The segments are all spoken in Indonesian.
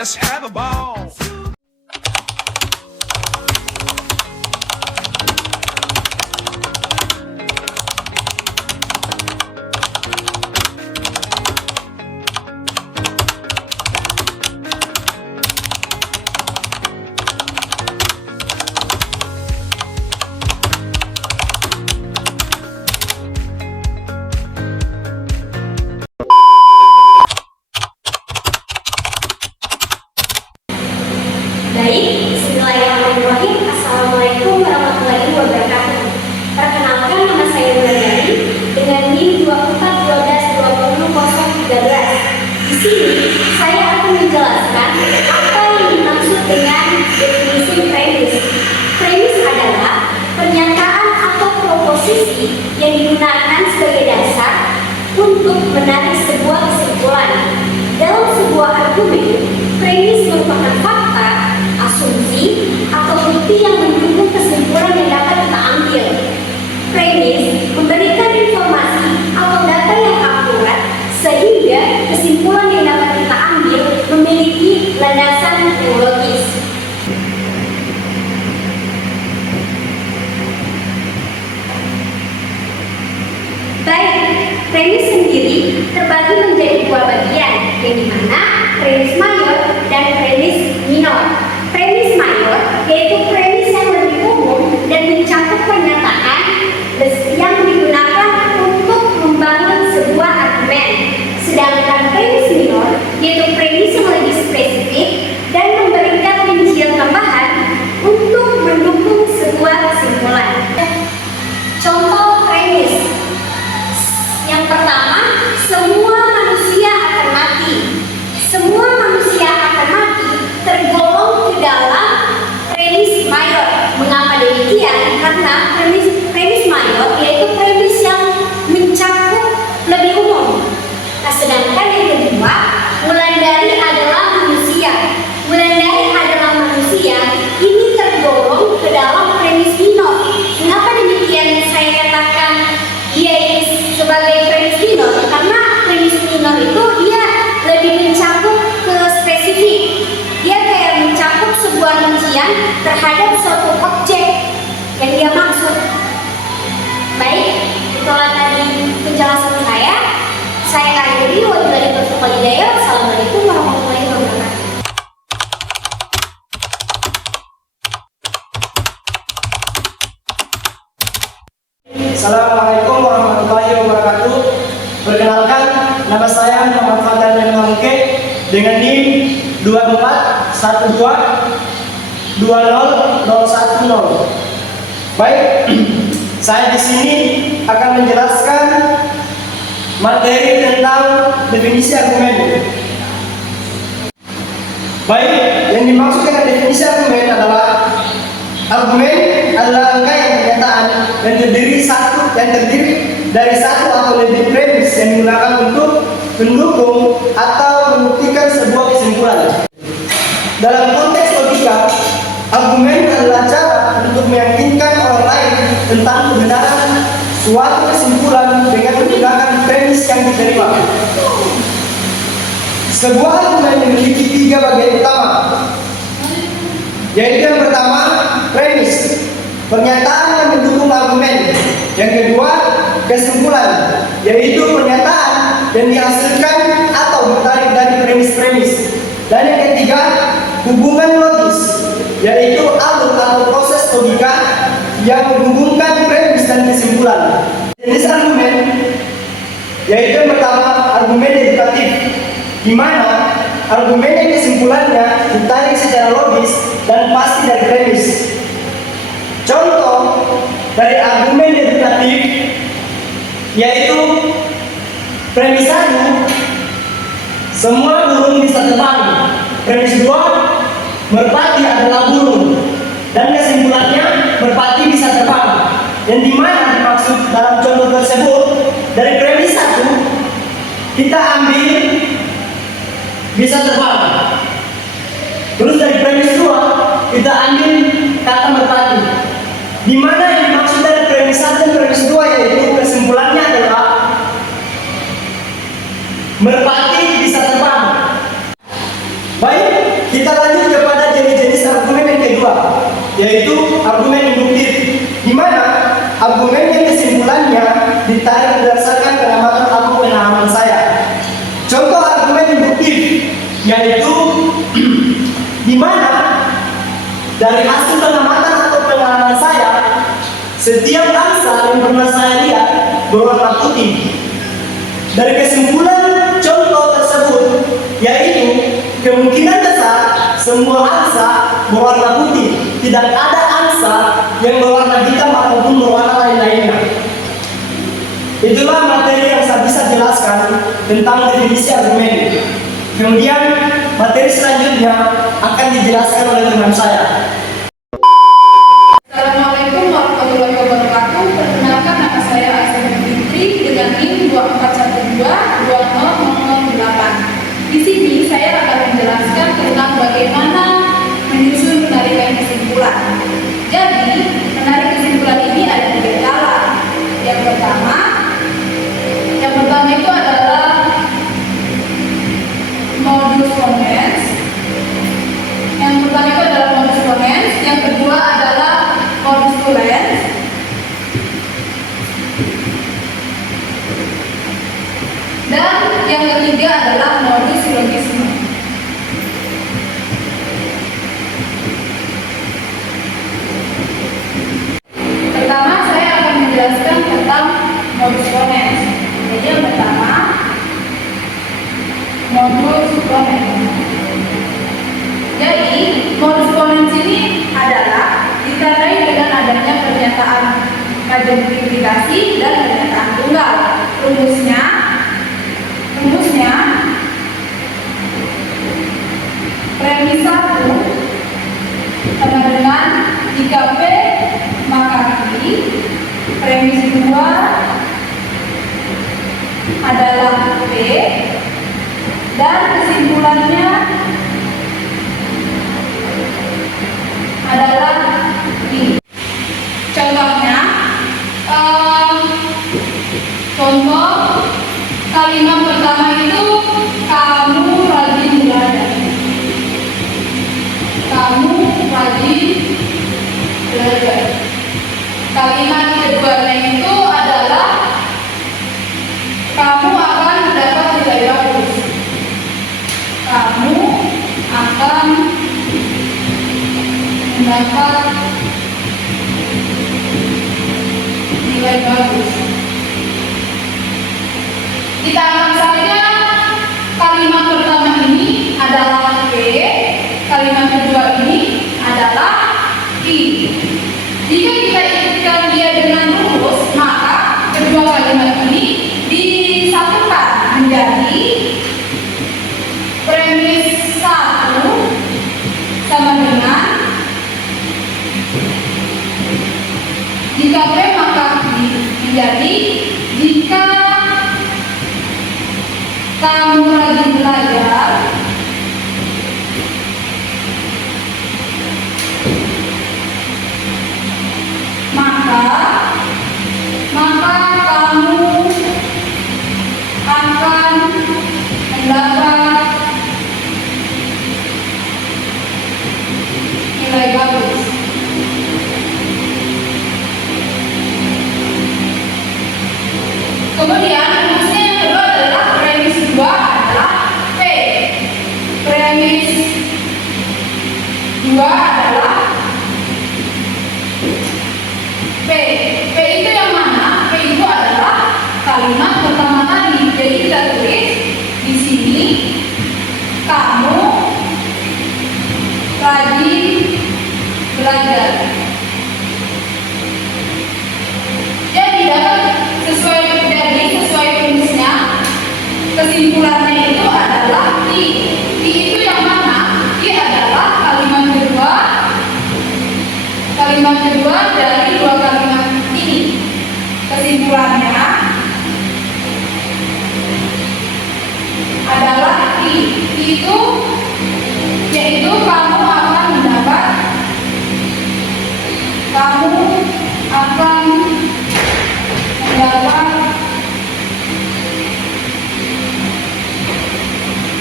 Let's have a ball. Baik, bismillahirrahmanirrahim. Assalamualaikum warahmatullahi wabarakatuh. Perkenalkan, nama saya Wulandari dengan NIM 24122013. Di sini saya akan menjelaskan apa yang dimaksud dengan definisi premis. Premis adalah pernyataan atau proposisi yang digunakan sebagai dasar untuk menarik sebuah kesimpulan. Dalam sebuah argumen, premis merupakan fakta, asumsi, atau bukti yang mendukung kesimpulan yang dapat kita ambil. Premis memberikan informasi atau data yang akurat sehingga kesimpulan yang dapat kita ambil memiliki landasan yang logis. Baik, premis sendiri terbagi menjadi dua bagian, yang dimana premis mayor dan premis minor. Premis mayor yaitu premis yang lebih umum dan mencakup pernyataan yang digunakan untuk membangun sebuah argumen. Sedangkan premis minor yaitu premis yang lebih spesifik dan memberikan rincian tambahan untuk mendukung sebuah kesimpulan. Contoh premis. Yang pertama, semua manusia akan mati. Semua manusia akan mati tergolong ke dalam premis mayor. Mengapa demikian? Karena premis mayor yaitu premis yang mencakup lebih umum. Nah, sedangkan yang kedua, Wulandari adalah manusia. Wulandari adalah manusia, ini tergolong ke dalam premis minor. Mengapa demikian saya katakan dia ini sebagai premis minor? Karena premis minor itu dia lebih mencakup ke spesifik. Dia kayak mencakup sebuah rincian terhadap suatu objek yang dia maksud. Baik, itulah tadi penjelasan saya. Saya akhiri, wabillahi taufiq wal hidayah. Wassalamualaikum warahmatullahi wabarakatuh. Assalamualaikum warahmatullahi wabarakatuh. Perkenalkan, nama saya Muhammad Fadlan bin Hamke dengan NIM 241220010. Baik, saya di sini akan menjelaskan materi tentang definisi argumen. Baik, yang dimaksud dengan definisi argumen adalah argumen adalah rangkaian pernyataan yang terdiri dari satu atau lebih premis yang digunakan untuk mendukung atau membuktikan sebuah kesimpulan. Dalam konteks logika, argumen adalah cara untuk meyakinkan orang lain tentang kebenaran suatu kesimpulan dengan menggunakan premis yang diterima. Sebuah argumen memiliki tiga bagian utama, yaitu yang pertama, premis, pernyataan yang mendukung argumen. Yang kedua, kesimpulan, yaitu pernyataan yang dihasilkan atau ditarik dari premis-premis. Dan yang ketiga, hubungan logis, yaitu alur atau proses logika yang menghubungkan premis dan kesimpulan. Jenis argumen, yaitu yang pertama, argumen dedukatif, di mana argumen yang kesimpulannya ditarik secara logis dan pasti dari premis. Contoh dari argumen dedukatif yaitu premis 1, semua burung bisa terbang. Premis 2, merpati adalah burung. Dan kesimpulannya, merpati bisa terbang. Dan di mana dimaksud dalam contoh tersebut? Dari premis 1 kita ambil bisa terbang. Terus dari premis 2 kita ambil kata merpati. Di mana yang dimaksud dari premis 1 dan premis 2 yaitu kesimpulannya adalah merpati bisa terbang. Baik, Kita lanjut kepada jenis-jenis argumen yang kedua, yaitu argumen induktif, di mana argumen yang kesimpulannya ditarik berdasarkan pengamatan atau pengalaman saya. Contoh argumen induktif yaitu di mana dari hasil pengamatan atau pengalaman saya, setiap angsa yang pernah saya lihat berwarna putih. Dari kesimpulan contoh tersebut, yaitu kemungkinan besar semua angsa berwarna putih, tidak ada angsa yang berwarna hitam ataupun berwarna lain-lainnya. Itulah materi yang saya bisa jelaskan tentang definisi argumen. Kemudian materi selanjutnya akan dijelaskan oleh teman saya. Assalamualaikum warahmatullahi wabarakatuh. Perkenalkan, nama saya Aisyah Fitri dengan NIM 24120008. Di sini saya akan menjelaskan tentang bagaimana menyusun penarikan kesimpulan. Jadi, menarik kesimpulan ini ada 3 cara. Yang pertama itu adalah modus ponens. Yang kedua adalah modus tollens. Dan yang ketiga adalah modus silogisme. Pertama, saya akan menjelaskan tentang modus ponens. Jadi yang pertama, modus ponens. Jadi, modus ponens ini adalah ditandai dengan adanya pernyataan multiplikasi dan pernyataan tunggal. Rumusnya premis 1 sama dengan jika P maka Q. Premis 2 adalah P dan kesimpulannya adalah I. Contohnya, contoh kalimat pertama itu kamu rajin belajar. Kamu rajin belajar. Kalimat keduanya itu adalah kamu akan mendapat nilai bagus. Kamu akan mendapat nilai bagus. Kita anggap saja kalimat pertama ini adalah P, kalimat kedua ini adalah I. Jika kita ikutkan dia dengan rumus, maka kedua kalimat ini disatukan menjadi premis 1 sama dengan jika P maka Q, menjadi jika kamu rajin belajar maka kamu akan mendapat nilai bagus. Kemudian rumusnya yang kedua adalah premis 2 adalah P. Premis 2 adalah P. P itu yang mana? P itu adalah kalimat pertama tadi. Jadi kita tulis di sini kamu rajin belajar. Jadi sesuai rumusnya, kesimpulannya itu adalah I. I itu yang mana? I adalah kalimat kedua dari dua kalimat ini. Kesimpulannya adalah I. Itu yaitu kamu akan mendapat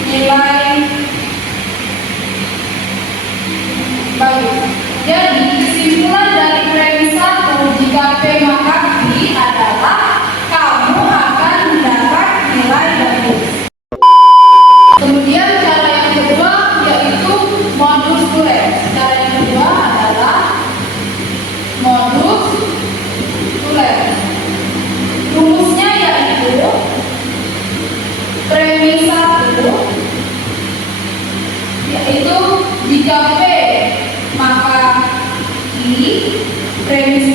nilai Jadi kesimpulan dari premis 1 jika P maka Q adalah kamu akan mendapat nilai bagus. Kemudian cara yang kedua yaitu modus tulen. Cara yang kedua adalah modus tulen. Rumusnya yaitu premis 1 yaitu jika P maka I. Premis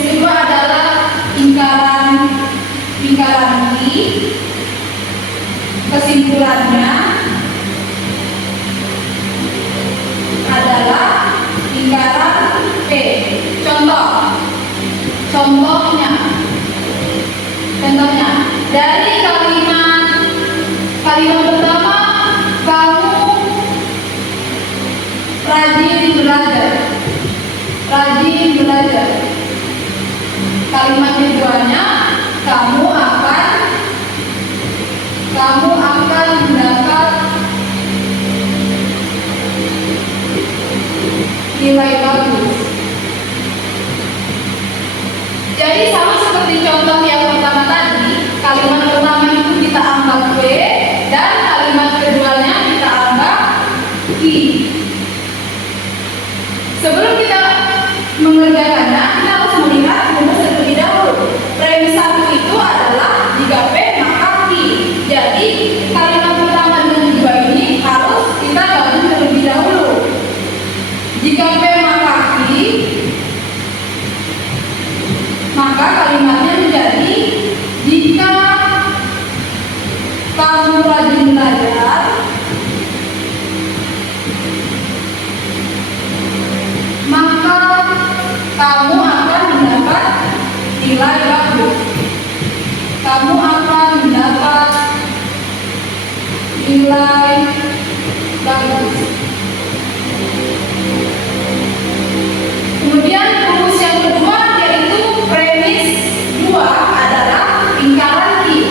kedua adalah lingkaran I. Kesimpulannya adalah lingkaran P. Contohnya dari kalimat pertama, kamu rajin belajar. Kalimat keduanya, kamu akan mendapat nilai bagus. Jadi sama seperti contoh yang pertama tadi, kalimat pertama itu kita anggap B dan kalimat keduanya kita anggap I. Sebelum kita mengerjakannya, kita harus melihat rumus terlebih dahulu. Premis 1 itu adalah jika P maka Q. Jadi kalimat pertama dan kedua ini harus kita gabung terlebih dahulu. Jika P maka Q, maka kalimatnya menjadi jika kamu rajin belajar, maka kamu akan mendapat nilai bagus. Kamu akan mendapat nilai bagus. Kemudian rumus yang kedua yaitu premis 2 adalah lingkaran Q.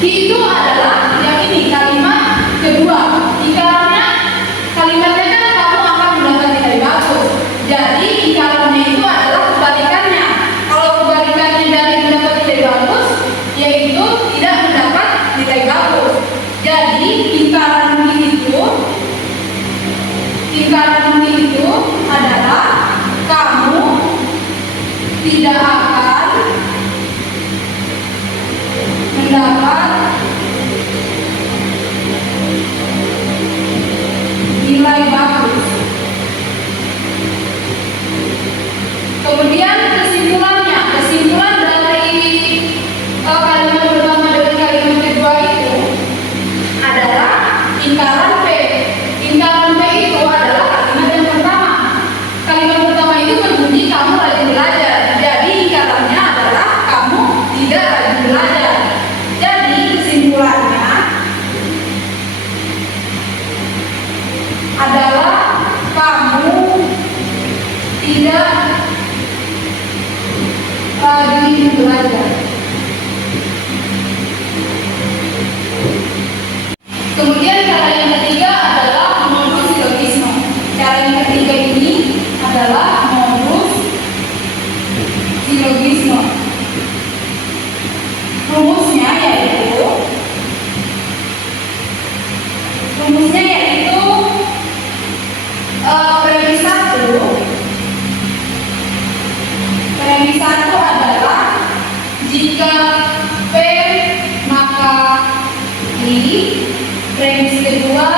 Q itu adalah yang ini kalimat kedua. Kalimatnya kan kamu akan mendapat nilai bagus. Jadi lingkarannya itu adalah kebalikannya. Kalau kebalikannya dari mendapat nilai bagus, yaitu tidak mendapat nilai bagus. Jadi lingkaran itu adalah kamu tidak akan mendapat nilai bagus. Kemudian kesimpulan dari kalimat pertama dengan kalimat kedua itu adalah lingkaran P. Lingkaran P itu adalah kalimat yang pertama. Kalimat pertama itu berbunyi kamu rajin belajar. Jadi lingkarannya adalah kamu tidak rajin belajar. Jadi kesimpulannya adalah kamu tidak rajin belajar. Kemudian cara yang ketiga adalah modus silogisme. Cara yang ketiga ini adalah modus silogisme. Rumusnya yaitu premis 1 adalah jika P maka I. Premis kedua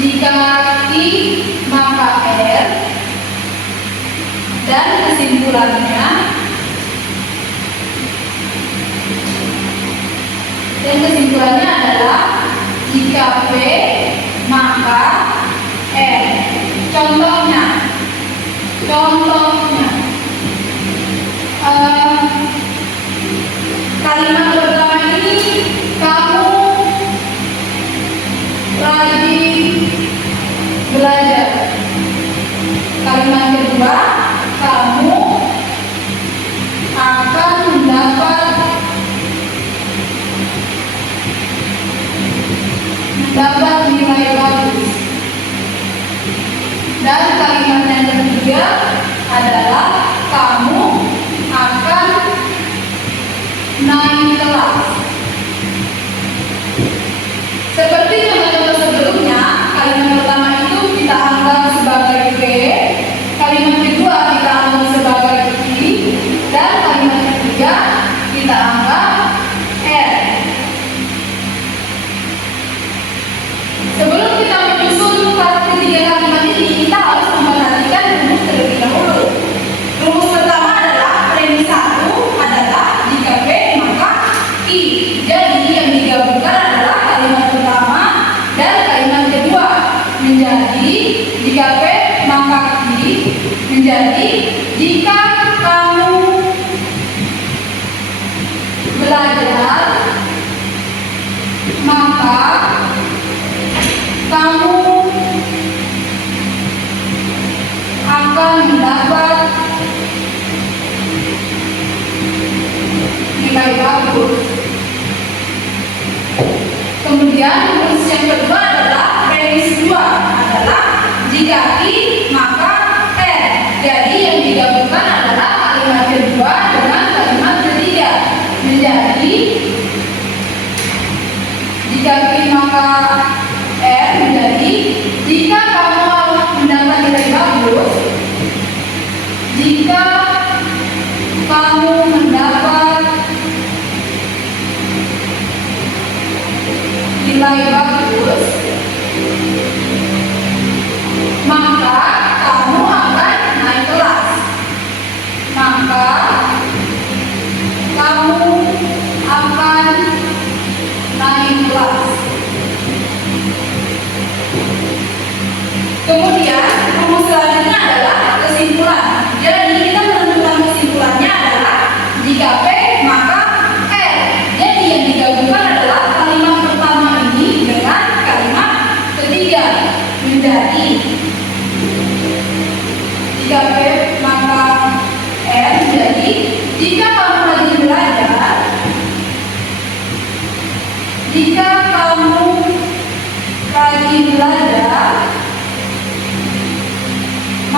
jika I maka R. Dan kesimpulannya adalah jika P maka R. Contohnya kalimat pertama ini kamu rajin belajar. Kalimat kedua kamu akan mendapat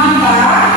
Maka